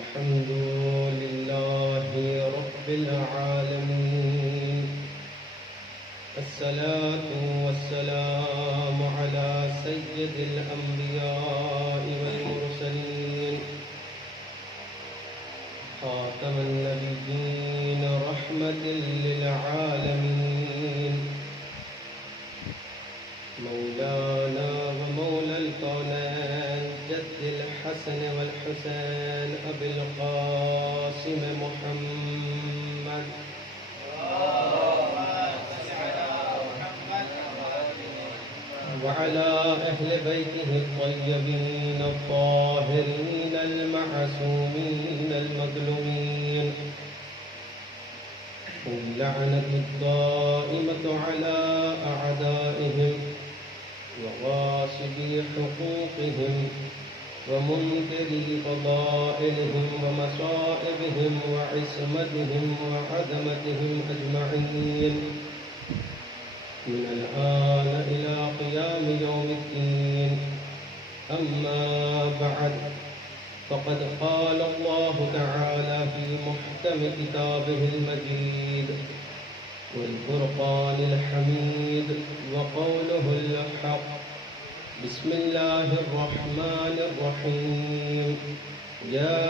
الحمد لله رب العالمين، الصلاة والسلام على سيد الأنبياء والمرسلين، خاتم النبيين رحمة للعالمين، مولانا ومولى الكونين جد الحسن والحسين أبي القاسم محمد وعلى أهل بيته الطيبين الطاهرين المعصومين المظلومين، واللعنة الدائمة على أعدائهم وغاصبي حقوقهم ومنكري فضائلهم ومصائبهم وعصمتهم وعظمتهم أجمعين من الآن إلى قيام يوم الدين. أما بعد، فقد قال الله تعالى في محكم كتابه المجيد والفرقان الحميد وقوله الحق: بسم الله الرحمن الرحيم، يا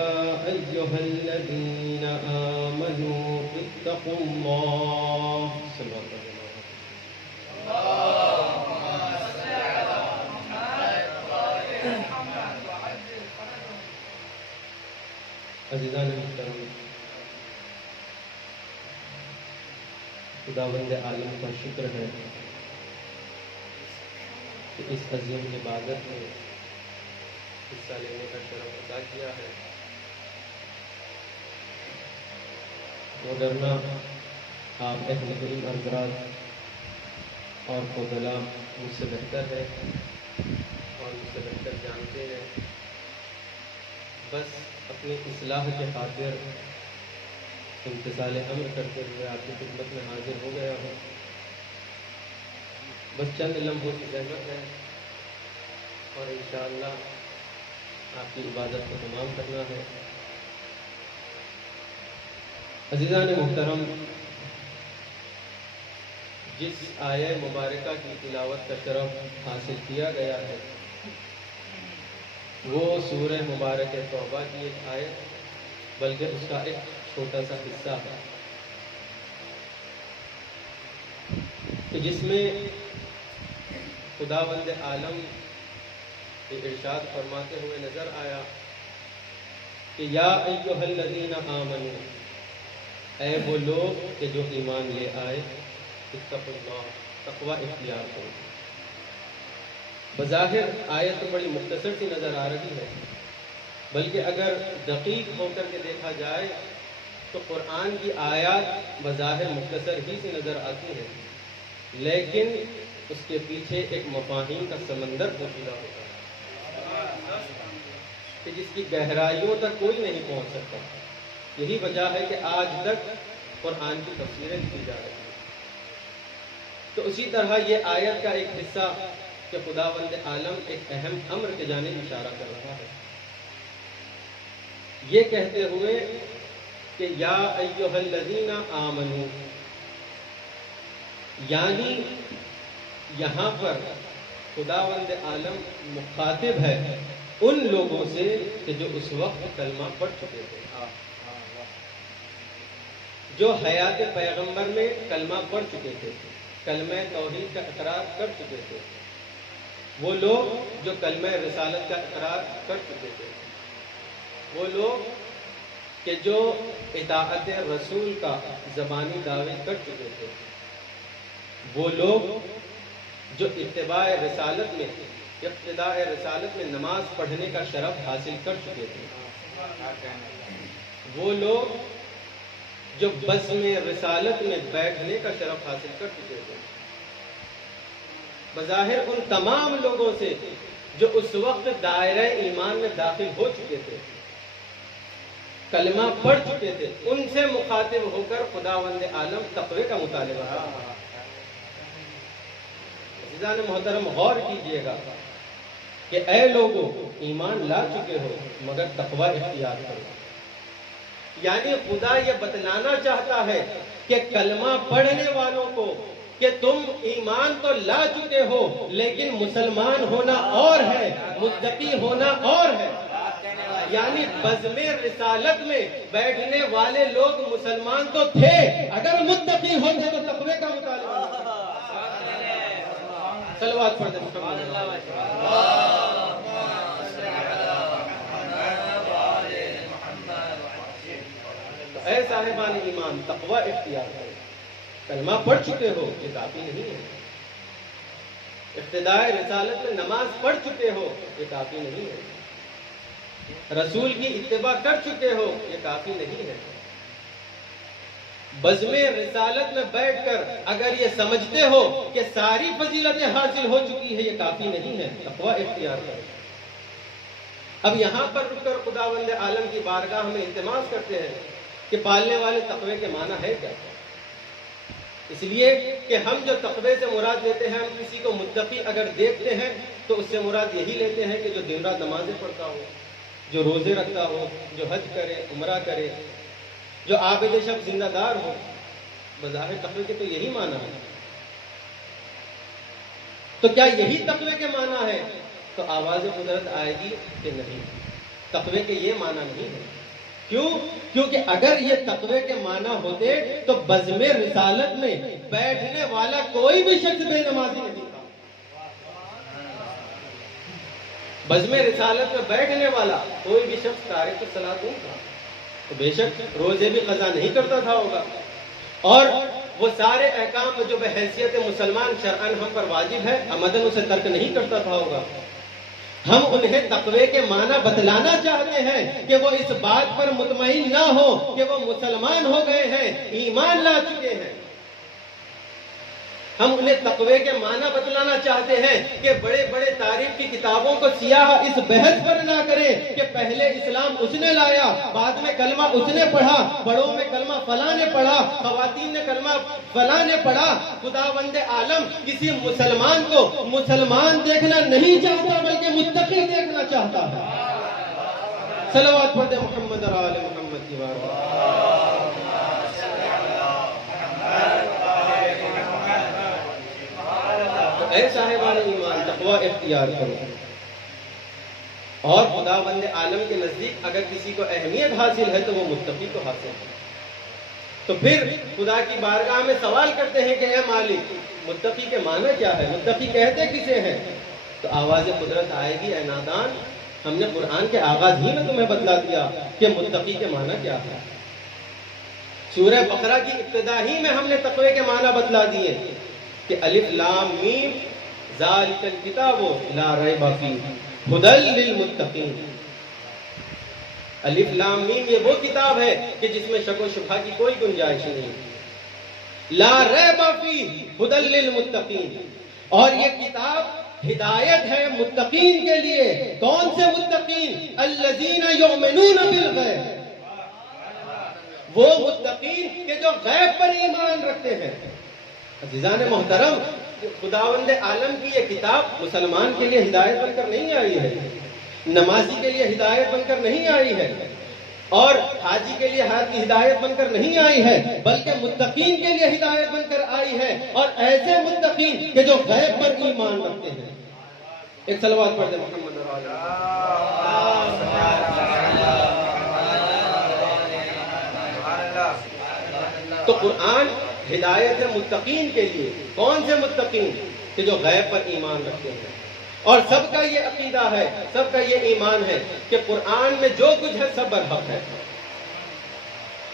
أيها الذين آمنوا اتقوا الله صلى الله عليه وسلم. عزیزان محترم، خداوند عالم کا شکر ہے کہ اس عظیم عبادت میں حصہ لینے کا شرف عطا کیا ہے، وگرنہ آپ اہل علم حضرات اور فضلاء مجھ سے بہتر ہے اور مجھ سے بہتر جانتے ہیں، بس اپنی اصلاح کے خاطر امتثال امر کرتے ہوئے آپ کی خدمت میں حاضر ہو گیا ہوں۔ بس چند لمحوں کی زحمت ہے اور انشاءاللہ آپ کی عبادت کو تمام کرنا ہے۔ عزیزان محترم، جس آیہ مبارکہ کی تلاوت کا شرف حاصل کیا گیا ہے وہ سورہ مبارک توبہ کی ایک آیت، بلکہ اس کا ایک چھوٹا سا حصہ ہے کہ جس میں خداوند عالم ارشاد فرماتے ہوئے نظر آیا کہ یا ایھا الذین آمنوا، اے وہ لوگ کہ جو ایمان لے آئے، اتقوا اللہ، تقوی اختیار کرو۔ بظاہر آیت تو بڑی مختصر سی نظر آ رہی ہے، بلکہ اگر دقیق ہو کر کے دیکھا جائے تو قرآن کی آیات بظاہر مختصر ہی سی نظر آتی ہے، لیکن اس کے پیچھے ایک مفاہیم کا سمندر پوشیدہ ہوتا ہے کہ جس کی گہرائیوں تک کوئی نہیں پہنچ سکتا۔ یہی وجہ ہے کہ آج تک قرآن کی تفسیریں کی جا رہی ہیں۔ تو اسی طرح یہ آیت کا ایک حصہ کہ خداوند عالم ایک اہم امر کے جانب اشارہ کر رہا ہے، یہ کہتے ہوئے کہ یا ایھا الذین آمنوا، یعنی یہاں پر خداوند عالم مخاطب ہے ان لوگوں سے کہ جو اس وقت کلمہ پڑھ چکے تھے، جو حیات پیغمبر میں کلمہ پڑھ چکے تھے، کلمہ توحید کا اقرار کر چکے تھے، وہ لوگ جو کلمہ رسالت کا اقرار کر چکے تھے، وہ لوگ کہ جو اطاعت رسول کا زبانی دعوی کر چکے تھے، وہ لوگ جو اتباع رسالت میں اقتداء رسالت میں نماز پڑھنے کا شرف حاصل کر چکے تھے، وہ لوگ جو بزم رسالت میں بیٹھنے کا شرف حاصل کر چکے تھے، بظاہر ان تمام لوگوں سے جو اس وقت دائرہ ایمان میں داخل ہو چکے تھے، کلمہ پڑھ چکے تھے، ان سے مخاطب ہو کر خداوند عالم تقوی کا مطالبہ ہے۔ عزیزان محترم، غور کیجئے گا کہ اے لوگو ایمان لا چکے ہو مگر تقوی اختیار کرو۔ یعنی خدا یہ بتلانا چاہتا ہے کہ کلمہ پڑھنے والوں کو کہ تم ایمان تو لا چکے ہو لیکن مسلمان ہونا اور ہے، متقی ہونا اور ہے۔ یعنی بزم رسالت میں بیٹھنے والے لوگ مسلمان تو تھے، اگر متقی ہوتے تو تقوی کا مطالبہ نہ کرتے۔ صلوات پڑھ دیں محمد۔ اے صاحبان ایمان، تقوی اختیار کرو۔ کلمہ پڑھ چکے ہو یہ کافی نہیں ہے، ابتدائے رسالت میں نماز پڑھ چکے ہو یہ کافی نہیں ہے، رسول کی اتباع کر چکے ہو یہ کافی نہیں ہے۔ بزم رسالت میں بیٹھ کر اگر یہ سمجھتے ہو کہ ساری فضیلتیں حاصل ہو چکی ہے یہ کافی نہیں ہے، تقوی اختیار کرو۔ اب یہاں پر رک کر خداوند عالم کی بارگاہ میں التماس کرتے ہیں کہ پالنے والے تقوی کے معنی ہے کیا؟ اس لیے کہ ہم جو تقوی سے مراد لیتے ہیں، ہم کسی کو متقی اگر دیکھتے ہیں تو اس سے مراد یہی لیتے ہیں کہ جو دن رات نمازیں پڑھتا ہو، جو روزے رکھتا ہو، جو حج کرے، عمرہ کرے، جو عابد شب زندہ دار ہو۔ بظاہر تقوی کے تو یہی معنی ہے۔ تو کیا یہی تقوی کے معنی ہے؟ تو آواز قدرت آئے گی کہ نہیں، تقوی کے یہ معنی نہیں ہے۔ کیوں؟ کیونکہ اگر یہ تقوی کے معنی ہوتے تو بزم رسالت میں بیٹھنے والا کوئی بھی شخص بے نمازی نہیں تھا۔ بزم رسالت میں بیٹھنے والا کوئی بھی شخص تارک الصلاۃ نہیں تھا، تو بے شک روزے بھی قضا نہیں کرتا تھا ہوگا، اور وہ سارے احکام جو بحیثیت مسلمان شرعاً ہم پر واجب ہے عمدن اسے ترک نہیں کرتا تھا ہوگا۔ ہم انہیں تقوی کے معنی بتلانا چاہتے ہیں کہ وہ اس بات پر مطمئن نہ ہو کہ وہ مسلمان ہو گئے ہیں، ایمان لا چکے ہیں۔ ہم انہیں تقوی کے معنی بتلانا چاہتے ہیں کہ بڑے بڑے تاریخ کی کتابوں کو سیاہ اس بحث پر نہ کریں کہ پہلے اسلام اس نے لایا، بعد میں کلمہ اس نے پڑھا، بڑوں میں کلمہ فلاں نے پڑھا، خواتین نے کلمہ فلاں نے پڑھا۔ خداوند عالم کسی مسلمان کو مسلمان دیکھنا نہیں چاہتا بلکہ متقی دیکھنا چاہتا ہے۔ صلوات پڑھ دیں محمد اور آل محمد کی بارگاہ۔ اے صاحبان ایمان، تقوی اختیار کرو، اور خداوند عالم کے نزدیک اگر کسی کو اہمیت حاصل ہے تو وہ متقی کو حاصل ہے۔ تو پھر خدا کی بارگاہ میں سوال کرتے ہیں کہ اے مالک، متقی کے معنی کیا ہے؟ متقی کہتے کسے ہیں؟ تو آواز قدرت آئے گی، اے نادان، ہم نے قرآن کے آغاز ہی میں تمہیں بتلا دیا کہ متقی کے معنی کیا ہے۔ سورہ بقرہ کی ابتدا ہی میں ہم نے تقوی کے معنی بتلا دیے کہ الف لام میم ذالک الکتاب لا ریب فیہ ھدی للمتقین۔ الف لام میم یہ وہ کتاب ہے کہ جس میں شک و شبہ کی کوئی گنجائش نہیں۔ لا ریب فیہ ھدی للمتقین، اور یہ کتاب ہدایت ہے متقین کے لیے۔ کون سے متقین؟ الذین یؤمنون بالغیب، وہ متقین کہ جو غیب پر ایمان رکھتے ہیں۔ عزیزان محترم، خداوند عالم کی یہ کتاب مسلمان کے لیے ہدایت بن کر نہیں آئی ہے، نمازی کے لیے ہدایت بن کر نہیں آئی ہے، اور حاجی کے لیے ہدایت بن کر نہیں آئی ہے، بلکہ متقین کے لیے ہدایت بن کر آئی ہے، اور ایسے متقین کہ جو غیب پر ایمان رکھتے ہیں۔ ایک صلوات پڑھ دیں محمد اور آل محمد۔ تو قرآن ہدایت ہے متقین کے لیے۔ کون سے متقین؟ کہ جو غیب پر ایمان رکھتے ہیں۔ اور سب کا یہ عقیدہ ہے، سب کا یہ ایمان ہے کہ قرآن میں جو کچھ ہے سب برحق ہے۔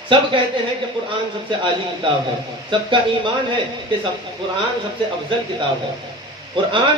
سب کہتے ہیں کہ قرآن سب سے اعلی کتاب ہے، سب کا ایمان ہے کہ قرآن سب سے افضل کتاب ہے۔ قرآن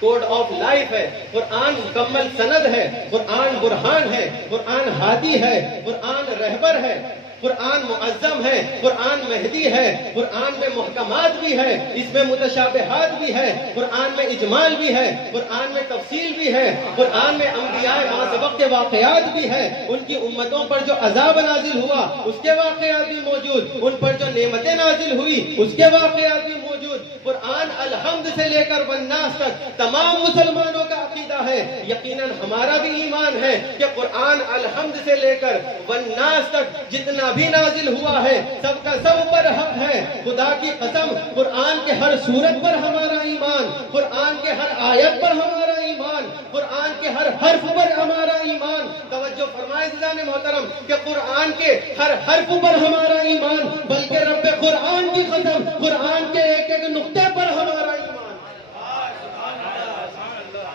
کوڈ آف لائف ہے، قرآن مکمل سند ہے، قرآن برہان ہے، قرآن ہادی ہے، قرآن رہبر ہے، قرآن معظم ہے، قرآن مہدی ہے، قرآن میں محکمات بھی ہے، اس میں متشابہات بھی ہے، قرآن میں اجمال بھی ہے، قرآن میں تفصیل بھی ہے، قرآن میں انبیاء ما سبق کے واقعات بھی ہے، ان کی امتوں پر جو عذاب نازل ہوا اس کے واقعات بھی موجود، ان پر جو نعمتیں نازل ہوئی اس کے واقعات بھی موجود۔ قرآن الحمد سے لے کر والناس تک تمام مسلمانوں کا عقیدہ ہے، یقیناً ہمارا بھی ایمان ہے کہ قرآن الحمد سے لے کر والناس تک جتنا بھی نازل ہوا ہے سب کا سب پر حق ہے۔ خدا کی قسم قرآن کے ہر سورت پر ہمارا ایمان، قرآن کے ہر آیت پر ہمارا ایمان، قرآن کے ہر حرف پر ہمارا ایمان۔ توجہ فرمائے عزیزان محترم کہ قرآن کے ہر حرف پر ہمارا ایمان، بلکہ رب قرآن کی قسم قرآن کے ایک ایک نقطے پر ہمارا ایمان۔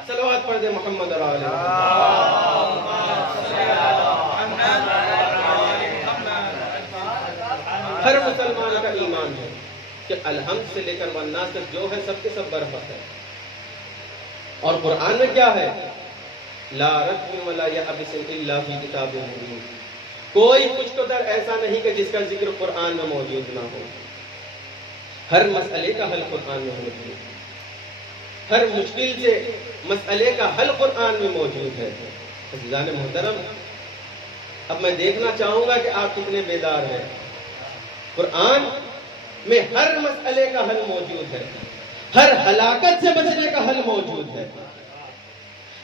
صلوات پڑھ دے محمد اور آلہ ہر مسلمان کا ایمان ہے کہ الحمد سے لے کر والناس تک جو ہے سب کے سب برحق ہے۔ اور قرآن میں کیا ہے؟ لا رتب ولا یابس الا فی کتاب مبین، کوئی کچھ تو در ایسا نہیں کہ جس کا ذکر قرآن میں موجود نہ ہو۔ ہر مسئلے کا حل قرآن میں موجود ہے، ہر مشکل سے مسئلے کا حل قرآن میں موجود ہے۔ عزیزان محترم، اب میں دیکھنا چاہوں گا کہ آپ کتنے بیدار ہیں۔ قرآن میں ہر مسئلے کا حل موجود ہے، ہر ہلاکت سے بچنے کا حل موجود ہے۔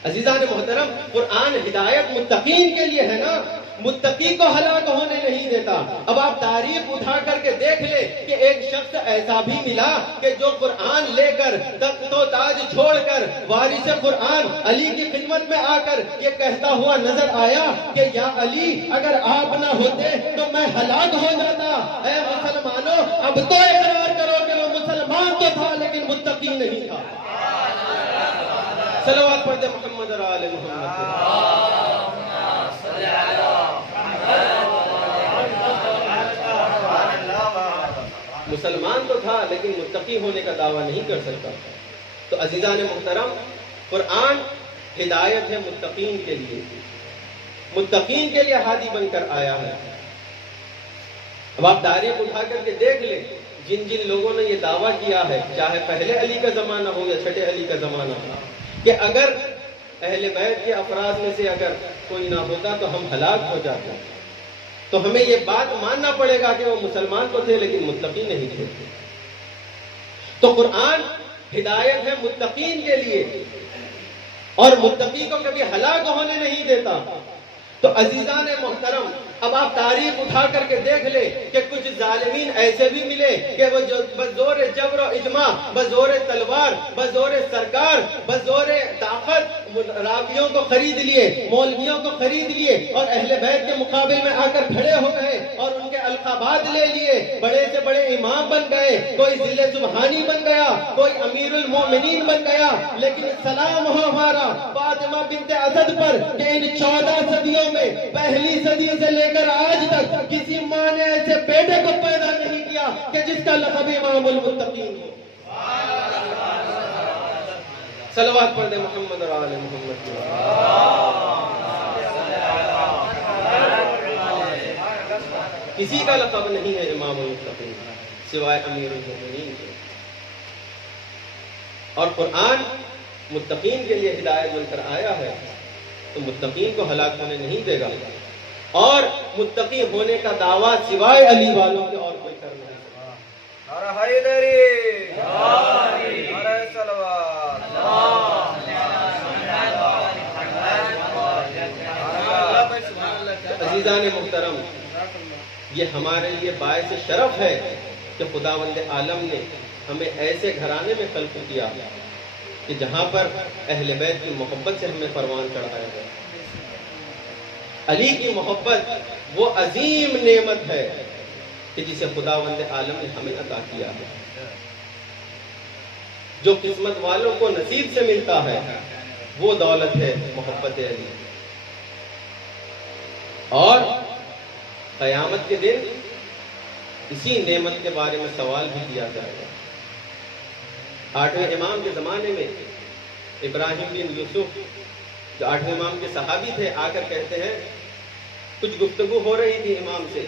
عزیزان محترم، قرآن ہدایت متقین کے لیے ہے نا، متقی کو ہلاک ہونے نہیں دیتا۔ اب آپ تاریخ اٹھا کر کے دیکھ لے کہ ایک شخص ایسا بھی ملا کہ جو قرآن لے کر تخت و تاج چھوڑ کر وارث قرآن علی کی خدمت میں آ کر یہ کہتا ہوا نظر آیا کہ یا علی اگر آپ نہ ہوتے تو میں ہلاک ہو جاتا۔ اے مسلمانوں، اب تو اقرار کرو کہ وہ مسلمان تو تھا لیکن متقی نہیں تھا۔ صلوات پڑھ دے محمد اور آل محمد۔ مسلمان تو تھا لیکن متقی ہونے کا دعویٰ نہیں کر سکتا۔ تو عزیزان محترم، قرآن ہدایت ہے متقین کے لیے، متقین کے لیے ہادی بن کر آیا ہے۔ اب آپ تاریخ اٹھا کر کے دیکھ لیں، جن جن لوگوں نے یہ دعویٰ کیا ہے، چاہے پہلے علی کا زمانہ ہو یا چھٹے علی کا زمانہ ہو، کہ اگر اہل بیت کے افراد میں سے اگر کوئی نہ ہوتا تو ہم ہلاک ہو جاتے، تو ہمیں یہ بات ماننا پڑے گا کہ وہ مسلمان تو تھے لیکن متقی نہیں تھے۔ تو قرآن ہدایت ہے متقین کے لیے اور متقی کو کبھی ہلاک ہونے نہیں دیتا۔ تو عزیزان محترم، اب آپ تاریخ اٹھا کر کے دیکھ لیں کہ کچھ ظالمین ایسے بھی ملے کہ وہ جو بزور جبر و اجماع، بزور تلوار، بزور سرکار، بزور طاقت راویوں کو خرید لیے، مولویوں کو خرید لیے اور اہل بیت کے مقابل میں آ کر کھڑے ہو گئے اور ان کے القابات لے لیے، بڑے سے بڑے امام بن گئے، کوئی ذل سبحانی بن گیا، کوئی امیر المومنین بن گیا۔ لیکن سلام ہو ہمارا فاطمہ بنت اسد پر کہ ان 14 صدیوں میں، پہلی صدی سے لے کر آج تک کسی ماں نے ایسے بیٹے کو پیدا نہیں کیا کہ جس کا لقب امام المتقین ہو۔ صلوات پڑھ دے محمد اور آل محمد۔ کسی کا لقب نہیں ہے امام المتقین سوائے امیر المومنین کے۔ اور قرآن متقین کے لیے ہدایت بن کر آیا ہے، تو متقین کو ہلاک ہونے نہیں دے گا، اور متقی ہونے کا دعویٰ سوائے علی والوں کے اور کوئی کر نہیں سکتا۔ نعرہ حیدری، نعرہ صلوات، عزیزان محترم، یہ ہمارے لیے باعث شرف ہے کہ خداوند عالم نے ہمیں ایسے گھرانے میں خلق کیا کہ جہاں پر اہل بیت کی محبت سے ہمیں پروان چڑھایا گیا۔ علی کی محبت وہ عظیم نعمت ہے کہ جسے خداوند عالم نے ہمیں عطا کیا ہے۔ جو قسمت والوں کو نصیب سے ملتا ہے وہ دولت ہے محبت علی۔ اور قیامت کے دن اسی نعمت کے بارے میں سوال بھی کیا جائے گا۔ 8ویں امام کے زمانے میں ابراہیم بن یوسف جو 8ویں امام کے صحابی تھے آ کر کہتے ہیں، کچھ گفتگو ہو رہی تھی امام سے،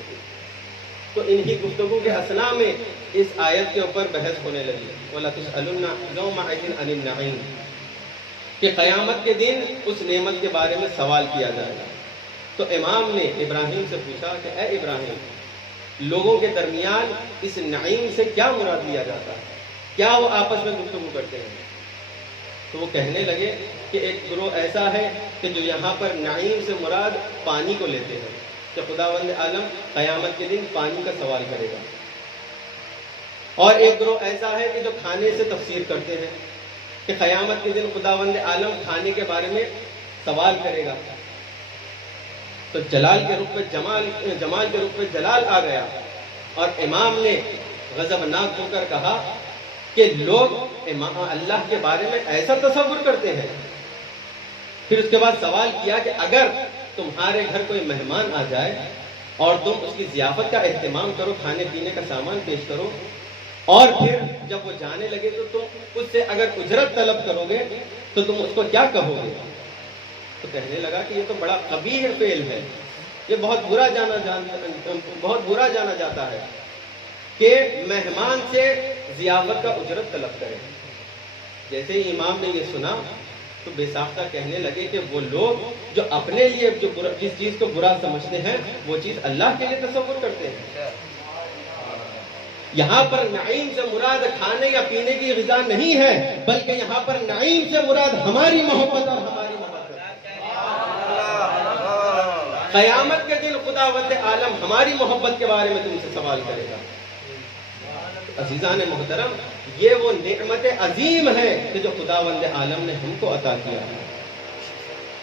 تو انہی گفتگو کے اثناء میں اس آیت کے اوپر بحث ہونے لگی، وَلَا تُسْأَلُنَّ يَوْمَئِذٍ عَنِ النَّعِيمِ، کہ قیامت کے دن اس نعمت کے بارے میں سوال کیا جائے گا۔ تو امام نے ابراہیم سے پوچھا کہ اے ابراہیم، لوگوں کے درمیان اس نعیم سے کیا مراد لیا جاتا ہے؟ کیا وہ آپس میں گفتگو کرتے ہیں؟ تو وہ کہنے لگے کہ ایک گروہ ایسا ہے کہ جو یہاں پر نعیم سے مراد پانی کو لیتے ہیں کہ خداوند عالم قیامت کے دن پانی کا سوال کرے گا، اور ایک گروہ ایسا ہے کہ جو کھانے سے تفسیر کرتے ہیں کہ قیامت کے دن خداوند عالم کھانے کے بارے میں سوال کرے گا۔ تو جلال کے روپ میں جمال کے روپ میں جلال آ گیا، اور امام نے غضبناک ہو کر کہا کہ لوگ اللہ کے بارے میں ایسا تصور کرتے ہیں۔ پھر اس کے بعد سوال کیا کہ اگر تمہارے گھر کوئی مہمان آ جائے اور تم اس کی ضیافت کا اہتمام کرو، کھانے پینے کا سامان پیش کرو، اور پھر جب وہ جانے لگے تو تم اس سے اگر اجرت طلب کرو گے تو تم اس کو کیا کہو گے؟ تو کہنے لگا کہ یہ تو بڑا قبیح فعل ہے، یہ بہت برا جانا جاتا ہے کہ مہمان سے ضیافت کا اجرت طلب کرے۔ جیسے ہی امام نے یہ سنا تو بے ساختہ کہنے لگے کہ وہ لوگ جو اپنے لیے جس چیز کو برا سمجھتے ہیں وہ چیز اللہ کے لیے تصور کرتے ہیں۔ یہاں پر نعیم سے مراد کھانے یا پینے کی غذا نہیں ہے، بلکہ یہاں پر نعیم سے مراد ہماری محبت اور ہماری محبت۔ قیامت کے دن خداوند عالم ہماری محبت کے بارے میں تم سے سوال کرے گا۔ عزیزان محترم، یہ وہ نعمت عظیم ہے کہ جو خداوند عالم نے ہم کو عطا کیا ہے،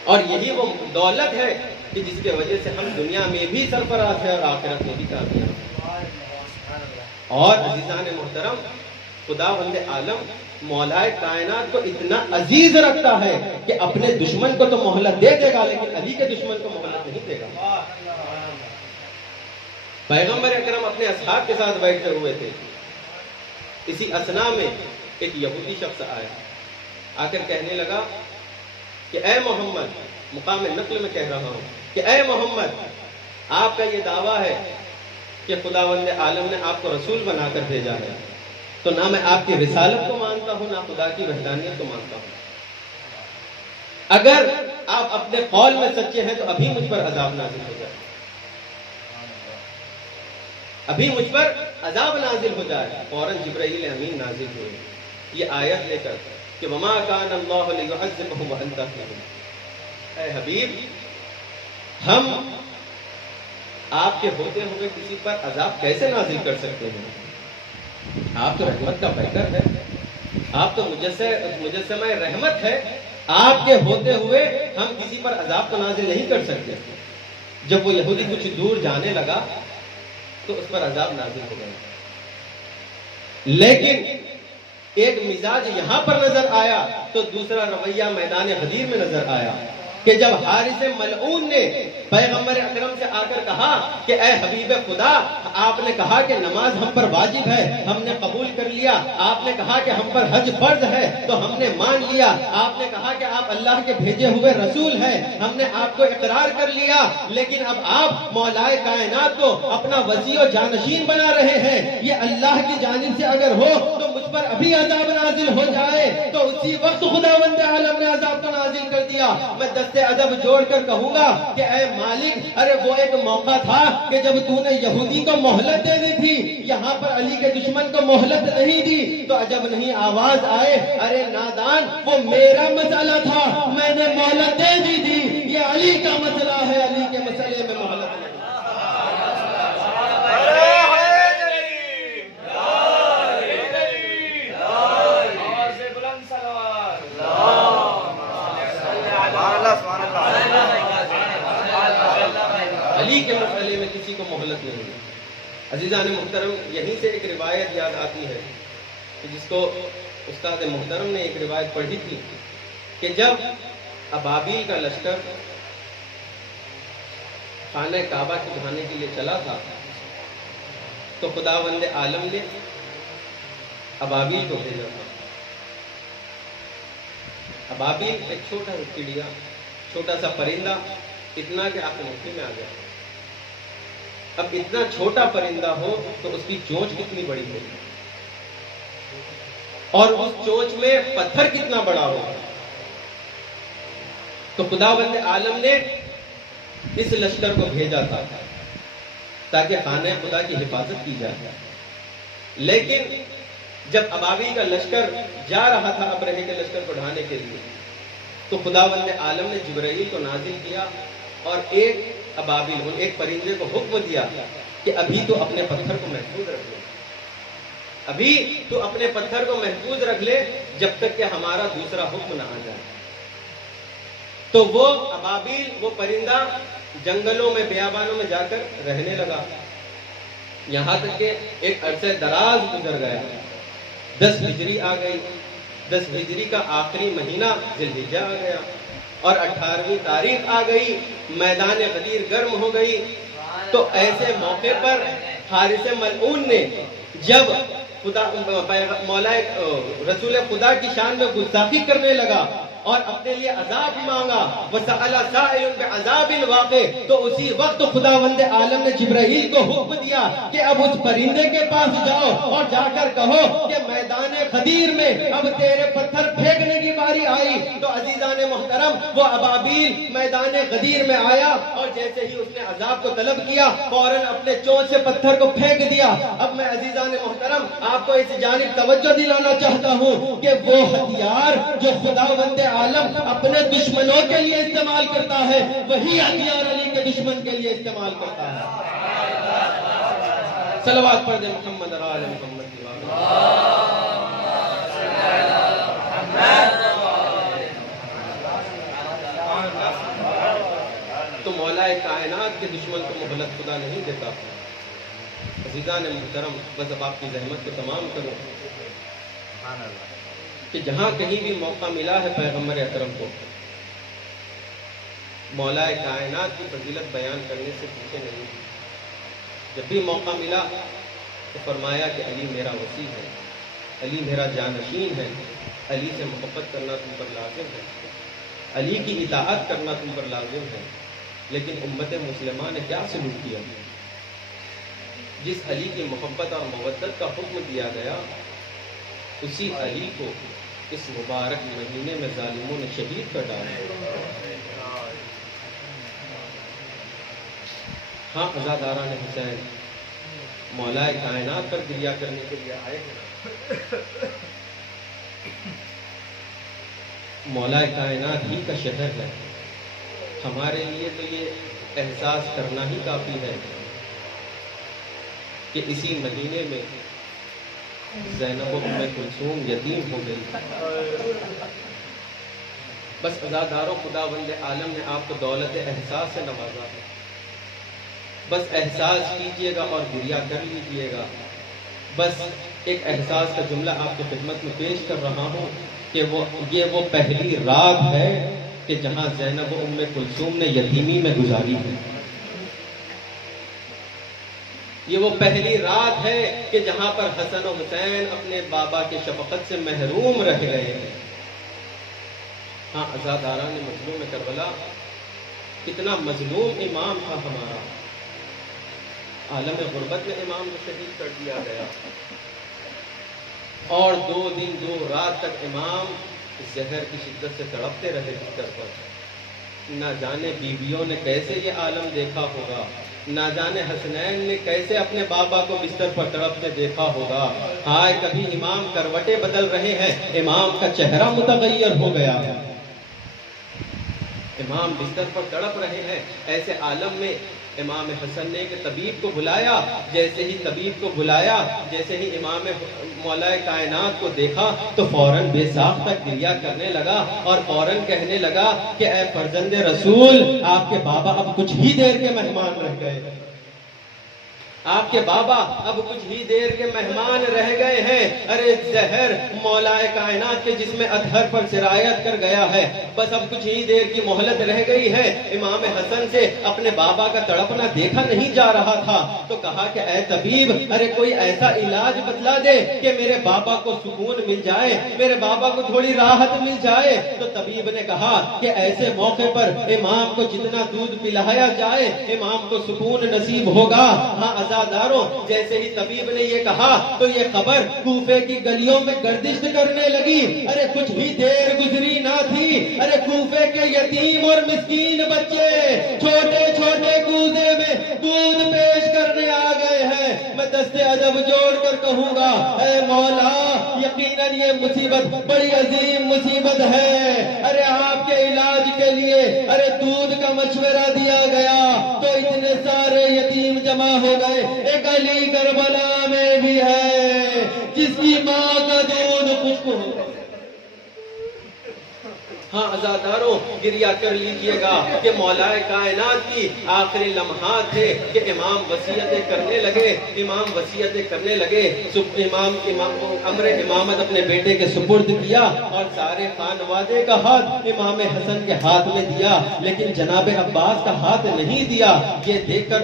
اور یہی وہ دولت ہے کہ جس کی وجہ سے ہم دنیا میں بھی سرفراز ہیں اور آخرت میں بھی کامیاب ہیں۔ اور عزیزان محترم، خداوند عالم مولائے کائنات کو اتنا عزیز رکھتا ہے کہ اپنے دشمن کو تو مہلت دے دے گا، لیکن علی کے دشمن کو مہلت نہیں دے گا۔ پیغمبر اکرم اپنے اصحاب کے ساتھ بیٹھے ہوئے تھے، اسی اثنا میں ایک یہودی شخص آیا، آ کر کہنے لگا کہ اے محمد، مقام نقل میں کہہ رہا ہوں کہ اے محمد، آپ کا یہ دعویٰ ہے کہ خداوند عالم نے آپ کو رسول بنا کر بھیجا ہے، تو نہ میں آپ کی رسالت کو مانتا ہوں نہ خدا کی وحدانیت کو مانتا ہوں۔ اگر آپ اپنے قول میں سچے ہیں تو ابھی مجھ پر عذاب نازل ہو جائے، ابھی مجھ پر عذاب نازل ہو جائے۔ فوراً جبرائیل امین نازل ہوئے یہ آیت لے کر کہ وما کان اللہ لیعذبہم وانت فیہم، اے حبیب، ہم آپ کے ہوتے ہوئے کسی پر عذاب کیسے نازل کر سکتے ہیں؟ آپ تو رحمت کا پیکر ہے، آپ تو مجسمہ رحمت ہے، آپ کے ہوتے ہوئے ہم کسی پر عذاب کو نازل نہیں کر سکتے۔ جب وہ یہودی کچھ دور جانے لگا تو اس پر عذاب نازل ہو گیا، لیکن ایک مزاج یہاں پر نظر آیا تو دوسرا رویہ میدان غدیر میں نظر آیا کہ جب حارث ملعون نے پیغمبر اکرم سے آ کر کہا کہ اے حبیب خدا، آپ نے کہا کہ نماز ہم پر واجب ہے، ہم نے قبول کر لیا، آپ نے کہا کہ ہم پر حج فرض ہے تو ہم نے مان لیا، آپ نے کہا کہ آپ اللہ کے بھیجے ہوئے رسول ہیں، ہم نے آپ کو اقرار کر لیا، لیکن اب آپ مولائے کائنات کو اپنا وزیر و جانشین بنا رہے ہیں، یہ اللہ کی جانب سے اگر ہو تو مجھ پر ابھی عذاب نازل ہو جائے۔ تو اسی وقت خداوند عالم نے عذاب کو نازل کر دیا۔ میں دستے ادب جوڑ کر کہوں گا کہ اے مالک، ارے وہ ایک موقع تھا کہ جب تو نے یہودی کو مہلت دے دی تھی، یہاں پر علی کے دشمن کو مہلت نہیں دی، تو عجب نہیں آواز آئے ارے نادان، وہ میرا مسئلہ تھا، میں نے مہلت دے دی تھی، یہ علی کا مسئلہ ہے، علی کے مسئلے میں مہلت نہیں۔ علی کے مسئلے میں کسی کو مہلت نہیں ہے۔ عزیزان محترم، یہیں سے ایک روایت یاد آتی ہے کہ جس کو استاد محترم نے ایک روایت پڑھی تھی کہ جب ابابیل کا لشکر خانہ کعبہ کو ڈھانے کے لیے چلا تھا تو خداوند عالم نے ابابیل کو بھیجا تھا۔ ابابیل ایک چھوٹا چڑیا، چھوٹا سا پرندہ، اتنا کہ آپ کے مٹھی میں آ گیا۔ اب اتنا چھوٹا پرندہ ہو تو اس کی چونچ کتنی بڑی ہوگی، اور اس چونچ میں پتھر کتنا بڑا ہوگا۔ تو خداوند عالم نے اس لشکر کو بھیجا تھا تاکہ خانہ خدا کی حفاظت کی جائے، لیکن جب ابابیل کا لشکر جا رہا تھا ابرہے کے لشکر کو ڈھانے کے لیے، تو خداوند عالم نے جبرائیل کو نازل کیا اور ایک ابابیل، ایک پرندے کو حکم دیا کہ ابھی تو اپنے پتھر کو محفوظ رکھ لے، ابھی تو اپنے پتھر کو محفوظ رکھ لے جب تک کہ ہمارا دوسرا حکم نہ آ جائے۔ تو وہ ابابیل، وہ پرندہ جنگلوں میں، بیابانوں میں جا کر رہنے لگا، یہاں تک کہ ایک عرصہ دراز گزر گیا۔ 10 ہجری آ گئی، 10 ہجری کا آخری مہینہ ذی الحجہ آ گیا، اور 18ویں تاریخ آ گئی، میدان غدیر گرم ہو گئی۔ تو ایسے موقع پر حارث ملعون نے جب مولا رسول خدا کی شان میں گستاخی کرنے لگا اور اپنے لیے عذاب مانگا، وَسَأَلَ سَائِلٌ بِعَذَابٍ وَاقِعٍ، تو اسی وقت خداوند عالم نے جبرائیل کو حکم دیا کہ اب اس پرندے کے پاس جاؤ اور جا کر کہو کہ میدان غدیر میں اب تیرے پتھر پھینکنے کی باری آئی۔ تو عزیزان محترم، وہ ابابیل میدان غدیر میں آیا اور جیسے ہی اس نے عذاب کو طلب کیا، فوراً اپنے چونچ سے پتھر کو پھینک دیا۔ اب میں عزیزان محترم آپ کو اس جانب توجہ دلانا چاہتا ہوں کہ وہ ہتھیار جو خداوند عالم اپنے دشمنوں کے لیے استعمال کرتا ہے، وہی ہتھیار علی کے دشمن کے لیے استعمال کرتا ہے۔ صلوات پڑھ دیں محمد اور آل محمد کی بات۔ تو مولا کائنات کے دشمن کو مہلت خدا نہیں دیتا۔ عزیزان محترم، بس اب آپ کی زحمت کو تمام کروں کہ جہاں کہیں بھی موقع ملا ہے پیغمبر اکرم کو مولا کائنات کی فضیلت بیان کرنے سے پیچھے نہیں، جب بھی موقع ملا تو فرمایا کہ علی میرا وسیع ہے، علی میرا جانشین ہے، علی سے محبت کرنا تم پر لازم ہے، علی کی اطاعت کرنا تم پر لازم ہے۔ لیکن امت مسلمہ نے کیا سلوک کیا؟ جس علی کی محبت اور مودت کا حکم دیا گیا، اسی علی کو اس مبارک مہینے میں ظالموں نے شہید کر ڈالا۔ ہاں، عزاداران حسین مولا کائنات پر گریہ کرنے کے لیے آئے ہیں۔ مولا کائنات ہی کا شہر ہے، ہمارے لیے تو یہ احساس کرنا ہی کافی ہے کہ اسی مہینے میں زینب و ام کلثوم یتیم ہو گئی۔ بس عزاداروں، خداوند عالم نے آپ کو دولت احساس سے نوازا ہے، بس احساس کیجئے گا اور گریہ کر لیجئے گا۔ بس ایک احساس کا جملہ آپ کی خدمت میں پیش کر رہا ہوں کہ یہ وہ پہلی رات ہے کہ جہاں زینب و ام کلثوم نے یتیمی میں گزاری ہے۔ یہ وہ پہلی رات ہے کہ جہاں پر حسن و حسین اپنے بابا کے شفقت سے محروم رہ گئے ہیں۔ ہاں، عزاداران مظلوم کربلا، کتنا مظلوم امام تھا ہمارا، عالم غربت میں امام کو شہید کر دیا گیا، اور 2 دن 2 رات تک امام زہر کی شدت سے تڑپتے رہے بستر پر۔ نہ جانے بیویوں نے کیسے یہ عالم دیکھا ہوگا، نہ جانے حسنین نے کیسے اپنے بابا کو بستر پر تڑپتے دیکھا ہوگا۔ ہائے، کبھی امام کروٹیں بدل رہے ہیں، امام کا چہرہ متغیر ہو گیا ہے، امام بستر پر تڑپ رہے ہیں۔ ایسے عالم میں امام حسن نے کہ طبیب کو بلایا، جیسے ہی طبیب کو بلایا، جیسے ہی امام مولا کائنات کو دیکھا تو فوراً بے ساختہ گریہ کرنے لگا اور فوراً کہنے لگا کہ اے فرزند رسول، آپ کے بابا اب کچھ ہی دیر کے مہمان رہ گئے، آپ کے بابا اب کچھ ہی دیر کے مہمان رہ گئے ہیں۔ ارے زہر مولا کائنات کے جسم اطہر پر سرایت کر گیا ہے، بس اب کچھ ہی دیر کی مہلت رہ گئی ہے۔ امام حسن سے اپنے بابا کا تڑپنا دیکھا نہیں جا رہا تھا، تو کہا کہ اے طبیب، ارے کوئی ایسا علاج بتلا دے کہ میرے بابا کو سکون مل جائے، میرے بابا کو تھوڑی راحت مل جائے۔ تو طبیب نے کہا کہ ایسے موقع پر امام کو جتنا دودھ پلایا جائے امام کو سکون نصیب ہوگا۔ ہاں عزاداروں، جیسے ہی طبیب نے یہ کہا تو یہ خبر کوفے کی گلیوں میں گردش کرنے لگی۔ ارے کچھ بھی دیر گزری نہ تھی، ارے کوفے کے یتیم اور مسکین بچے چھوٹے چھوٹے کوزے میں دودھ پیش کرنے آ گئے ہیں. میں دست ادب جوڑ کر کہوں گا اے مولا یقیناً یہ مصیبت بڑی عظیم مصیبت ہے. ارے آپ کے علاج کے لیے ارے دودھ کا مشورہ دیا گیا تو اتنے سارے یتیم جمع ہو گئے. ایک علی کربلا میں بھی ہے جس کی ماں کا دودھ خشک ہو. ہاں عزاداروں گریہ کر لیجئے گا کہ مولا کائنات کی آخری لمحات تھے کہ امام وصیتیں کرنے لگے. امر امامت اپنے بیٹے کے سپرد کیا اور سارے خانوادے کا ہاتھ امام حسن کے ہاتھ میں دیا لیکن جناب عباس کا ہاتھ نہیں دیا. یہ دیکھ کر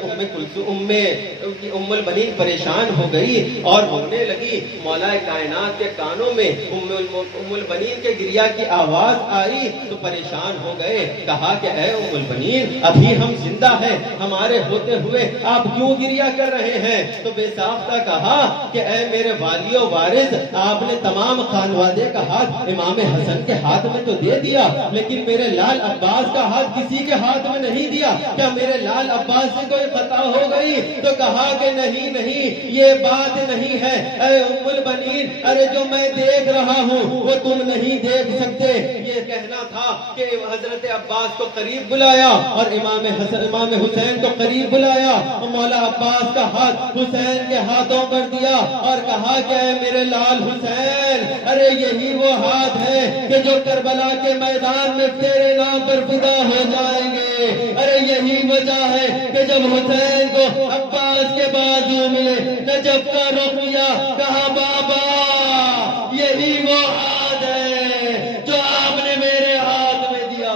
ام البنین پریشان ہو گئی اور رونے لگی. مولا کائنات کے کانوں میں ام البنین کے گریہ کی آواز آئی تو پریشان ہو گئے. کہا کہ اے ام البنین ابھی ہم زندہ ہیں, ہمارے ہوتے ہوئے آپ کیوں گریہ کر رہے ہیں؟ تو بے ساختہ کہا کہ اے میرے والی و وارث آپ نے تمام خانوادے کا ہاتھ امام حسن کے ہاتھ میں تو دے دیا لیکن میرے لال عباس کا ہاتھ کسی کے ہاتھ میں نہیں دیا. کیا میرے لال عباس سے کوئی خطا ہو گئی؟ تو کہا کہ نہیں یہ بات نہیں ہے اے ام البنین. ارے جو میں دیکھ رہا ہوں وہ تم نہیں دیکھ سکتے. یہ کہنا تھا کہ حضرت عباس کو قریب بلایا اور امام حسین کو قریب بلایا اور مولا عباس کا ہاتھ حسین کے ہاتھوں پر دیا اور کہا کہ اے میرے لال حسین ارے یہی وہ ہاتھ ہے کہ جو کربلا کے میدان میں تیرے نام پر فدا ہو جائیں گے. ارے یہی وجہ ہے کہ جب حسین کو عباس کے بازو ملے نجف کا رخ کیا کہا بابا یہی وہ ہاتھ ہے جو آپ نے میرے ہاتھ میں دیا.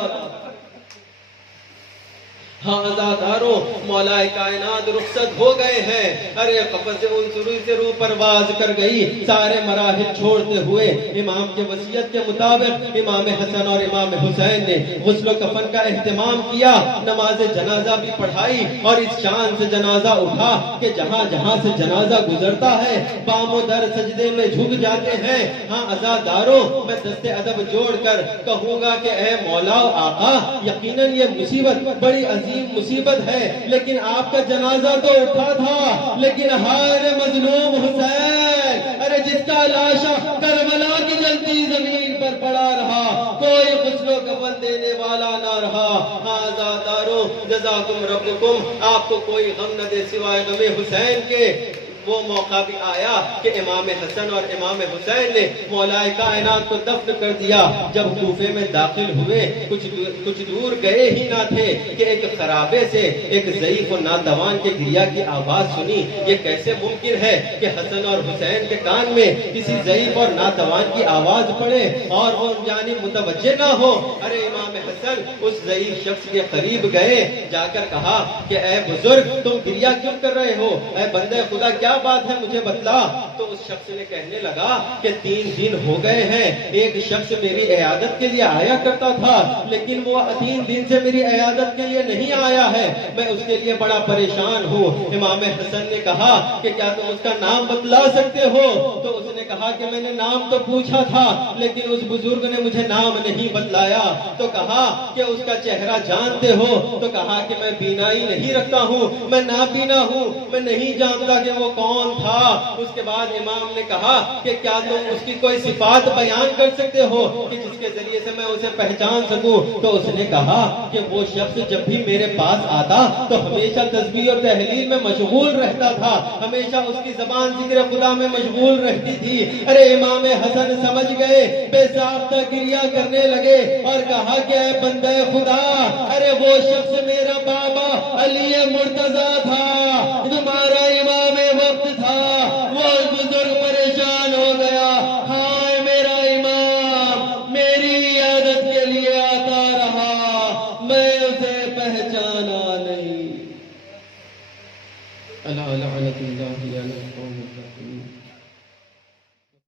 ہاں عزاداروں مولا کائنات رخصت ہو گئے ہیں. ارے قفص عنصری سے روح پرواز کر گئی. سارے مراحل چھوڑتے ہوئے امام کے وصیت کے مطابق امام حسن اور امام حسین نے غسل و کفن کا اہتمام کیا. نماز جنازہ بھی پڑھائی اور اس شان سے جنازہ اٹھا کہ جہاں جہاں سے جنازہ گزرتا ہے بام و در سجدے میں جھک جاتے ہیں. ہاں عزاداروں میں دست ادب جوڑ کر کہوں گا کہ اے مولا و آقا یقیناً یہ مصیبت بڑی عظیم مصیبت ہے لیکن آپ کا جنازہ تو اٹھا تھا لیکن ہائے مظلوم حسین ارے جس کا لاشا کربلا کی جلتی زمین پر پڑا رہا کوئی غسل و کفن دینے والا نہ رہا. آزاداروں جزاکم ربکم آپ کو کوئی غم نہ دے سوائے غم حسین کے. وہ موقع بھی آیا کہ امام حسن اور امام حسین نے مولا کائنات کو دفن کر دیا. جب کوفے میں داخل ہوئے کچھ دور گئے ہی نہ تھے کہ ایک خرابے سے ایک ضعیف و ناتوان کے گریہ کی آواز سنی. یہ کیسے ممکن ہے کہ حسن اور حسین کے کان میں کسی ضعیف اور ناتوان کی آواز پڑے اور وہ یعنی متوجہ نہ ہو. ارے امام حسن اس ضعیف شخص کے قریب گئے, جا کر کہا کہ اے بزرگ تم گریہ کیوں کر رہے ہو؟ اے بندے خدا کیا بات ہے مجھے بتلا. تو اس شخص نے کہنے لگا کہ 3 دن ہو گئے ہیں ایک شخص میری عیادت کے لیے آیا کرتا تھا لیکن وہ 3 دن سے میری عیادت کے لیے نہیں آیا ہے, میں اس کے لیے بڑا پریشان ہوں. امام حسن نے کہا کہ کیا تم اس کا نام بتلا سکتے ہو؟ تو اس نے کہا کہ میں نے نام تو پوچھا تھا لیکن اس بزرگ نے مجھے نام نہیں بتلایا. تو کہا کہ اس کا چہرہ جانتے ہو؟ تو کہا کہ میں بینائی نہیں رکھتا ہوں, میں نابینا ہوں, میں نہیں جانتا کہ وہ کون تھا. اس کے بعد امام نے کہا کہ کیا تم اس کی کوئی صفات بیان کر سکتے ہو کہ جس کے ذریعے سے میں اسے پہچان سکوں؟ تو اس نے کہا کہ وہ شخص جب بھی میرے پاس آتا تو ہمیشہ تسبیح اور تحلیل میں مشغول رہتا تھا, ہمیشہ اس کی زبان ذکر خدا میں مشغول رہتی تھی. ارے امام حسن سمجھ گئے, بے ساختہ گریہ کرنے لگے اور کہا کہ اے بندے خدا ارے وہ شخص میرا بابا علی مرتضیٰ تھا, تمہارا امام وقت تھا. وہ بزرگ پریشان ہو گیا, ہائے میرا امام میری عیادت کے لیے آتا رہا, میں اسے پہچانا نہیں. اللہ لعنت اللہ علی القوم الظالمین.